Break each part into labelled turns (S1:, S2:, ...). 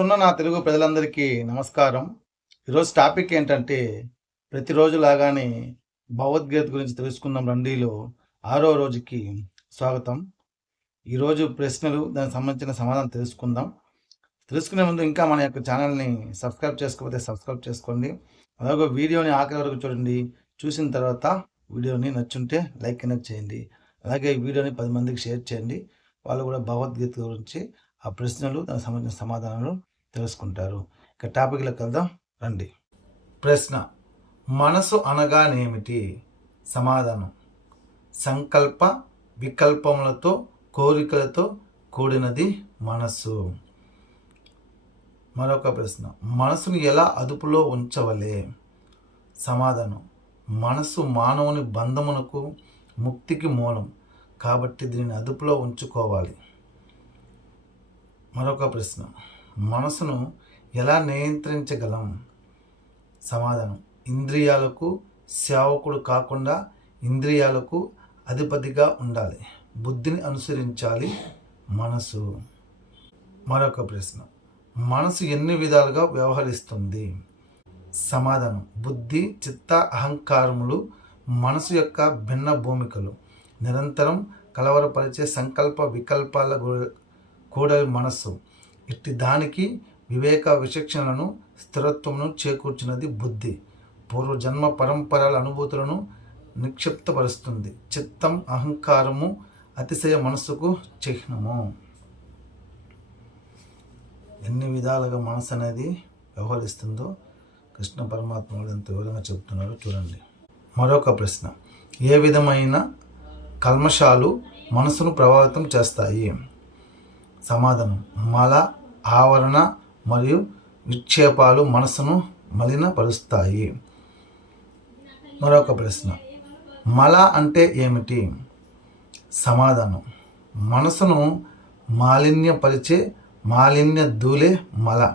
S1: ఉన్న నా తెలుగు ప్రజలందరికీ నమస్కారం. ఈరోజు టాపిక్ ఏంటంటే ప్రతిరోజు లాగానే భగవద్గీత గురించి తెలుసుకుందాం రండిలో. ఆరో రోజుకి స్వాగతం. ఈరోజు ప్రశ్నలు దానికి సంబంధించిన సమాధానం తెలుసుకుందాం. తెలుసుకునే ముందు ఇంకా మన యొక్క ఛానల్ని సబ్స్క్రైబ్ చేసుకోకపోతే సబ్స్క్రైబ్ చేసుకోండి. అలాగే వీడియోని ఆఖరి వరకు చూడండి. చూసిన తర్వాత వీడియోని నచ్చుంటే లైక్ కనెక్ట్ చేయండి. అలాగే ఈ వీడియోని పది మందికి షేర్ చేయండి. వాళ్ళు కూడా భగవద్గీత గురించి ఆ ప్రశ్నలు దానికి సంబంధించిన సమాధానాలు తెలుసుకుంటారు. ఇక టాపిక్లకు వెళ్దాం. రండి. ప్రశ్న. మనసు అనగానేమిటి? సమాధానం. సంకల్ప వికల్పములతో కోరికలతో కూడినది మనస్సు. మరొక ప్రశ్న. మనసును ఎలా అదుపులో ఉంచవలే? సమాధానం. మనసు మానవుని బంధమునకు ముక్తికి మూలం. కాబట్టి దీనిని అదుపులో ఉంచుకోవాలి. మరొక ప్రశ్న. మనసును ఎలా నియంత్రించగలం? సమాధానం. ఇంద్రియాలకు సేవకుడు కాకుండా ఇంద్రియాలకు అధిపతిగా ఉండాలి. బుద్ధిని అనుసరించాలి మనసు. మరొక ప్రశ్న. మనసు ఎన్ని విధాలుగా వ్యవహరిస్తుంది? సమాధానం. బుద్ధి చిత్త అహంకారములు మనసు యొక్క భిన్న భూమికలు. నిరంతరం కలవరపరిచే సంకల్ప వికల్పాల గు- కూడలి మనస్సు. ఇట్టి దానికి వివేక విచక్షణలను స్థిరత్వమును చేకూర్చినది బుద్ధి. పూర్వజన్మ పరంపరల అనుభూతులను నిక్షిప్తపరుస్తుంది. చిత్తం అహంకారము అతిశయ మనస్సుకు చిహ్నము. ఎన్ని విధాలుగా మనసు అనేది వ్యవహరిస్తుందో కృష్ణ పరమాత్మ ఎంత వివరంగా చెబుతున్నారో చూడండి. మరొక ప్రశ్న. ఏ విధమైన కల్మషాలు మనసును ప్రభావితం చేస్తాయి? సమాధానం. మల ఆవరణ మరియు విక్షేపాలు మనసును మలినపరుస్తాయి. మరొక ప్రశ్న. మల అంటే ఏమిటి? సమాధానం. మనసును మాలిన్యపరిచే మాలిన్య ధూళే మల.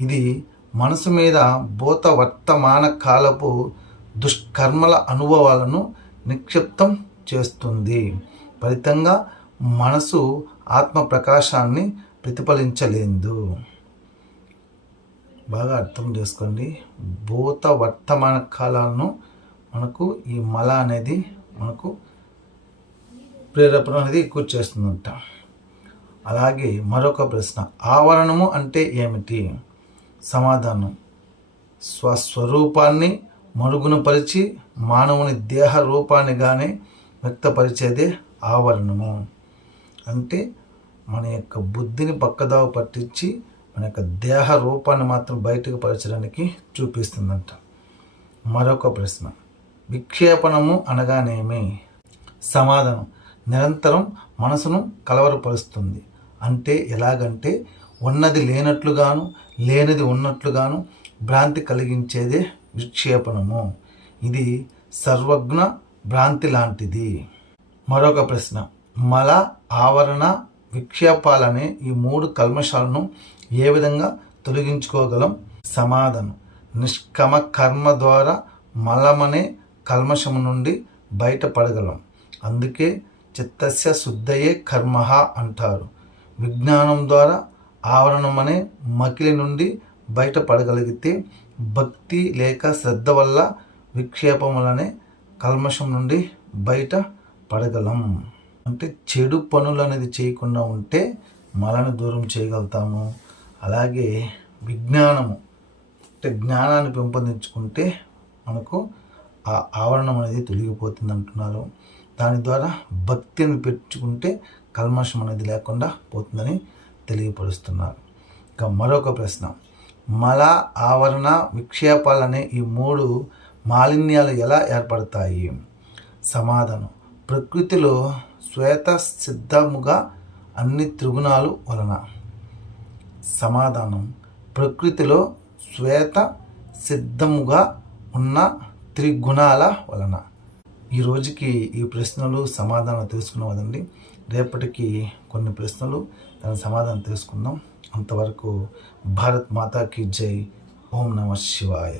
S1: ఇది మనసు మీద భూత వర్తమాన కాలపు దుష్కర్మల అనుభవాలను నిక్షిప్తం చేస్తుంది. ఫలితంగా మనసు ఆత్మ ప్రకాశాన్ని ప్రతిఫలించలేదు. బాగా అర్థం చేసుకోండి. భూత వర్తమాన కాలాలను మనకు ఈ మల అనేది మనకు ప్రేరేపణ అనేది ఎక్కువ చేస్తుందంట. అలాగే మరొక ప్రశ్న ఆవరణము అంటే ఏమిటి? సమాధానం స్వస్వరూపాన్ని మరుగునపరిచి మానవుని దేహ రూపాన్ని కానీ వ్యక్తపరిచేదే ఆవరణము. అంటే మన యొక్క బుద్ధిని పక్కదావ పట్టించి మన యొక్క దేహ రూపాన్ని మాత్రం బయటకు పరచడానికి చూపిస్తుందంట. మరొక ప్రశ్న. విక్షేపణము అనగానేమి? సమాధానం. నిరంతరం మనసును కలవరపరుస్తుంది. అంటే ఎలాగంటే ఉన్నది లేనట్లుగాను లేనిది ఉన్నట్లుగాను భ్రాంతి కలిగించేదే విక్షేపణము. ఇది సర్వజ్ఞ భ్రాంతి లాంటిది. మరొక ప్రశ్న. మల ఆవరణ విక్షేపాలనే ఈ మూడు కల్మషాలను ఏ విధంగా తొలగించుకోగలం? సమాధానం. నిష్కమ కర్మ ద్వారా మలమనే కల్మషము నుండి బయటపడగలం. అందుకే చిత్తస్య శుద్ధయే కర్మ అంటారు. విజ్ఞానం ద్వారా ఆవరణం అనే మకిలి నుండి బయటపడగలిగితే భక్తి లేక శ్రద్ధ వల్ల విక్షేపములనే కల్మషం నుండి బయట పడగలం అంటే చెడు పనులు అనేది చేయకుండా ఉంటే మలను దూరం చేయగలుగుతాము. అలాగే విజ్ఞానము అంటే జ్ఞానాన్ని పెంపొందించుకుంటే మనకు ఆ ఆవరణం అనేది తొలగిపోతుంది అంటున్నారు. దాని ద్వారా భక్తిని పెంచుకుంటే కల్మషం అనేది లేకుండా పోతుందని తెలియపరుస్తున్నారు. ఇక మరొక ప్రశ్న. మల ఆవరణ విక్షేపాలనే ఈ మూడు మాలిన్యాలు ఎలా ఏర్పడతాయి? సమాధానం. ప్రకృతిలో శ్వేత సిద్ధముగా అన్ని త్రిగుణాలు వలన. సమాధానం. ప్రకృతిలో శ్వేత సిద్ధముగా ఉన్న త్రిగుణాల వలన. ఈ రోజుకి ఈ ప్రశ్నలు సమాధానం తెలుసుకున్నాం రేపటికి కొన్ని ప్రశ్నలు దాని సమాధానం తెలుసుకుందాం. అంతవరకు భారత్ మాతాకి జై. ఓం నమ శివాయ.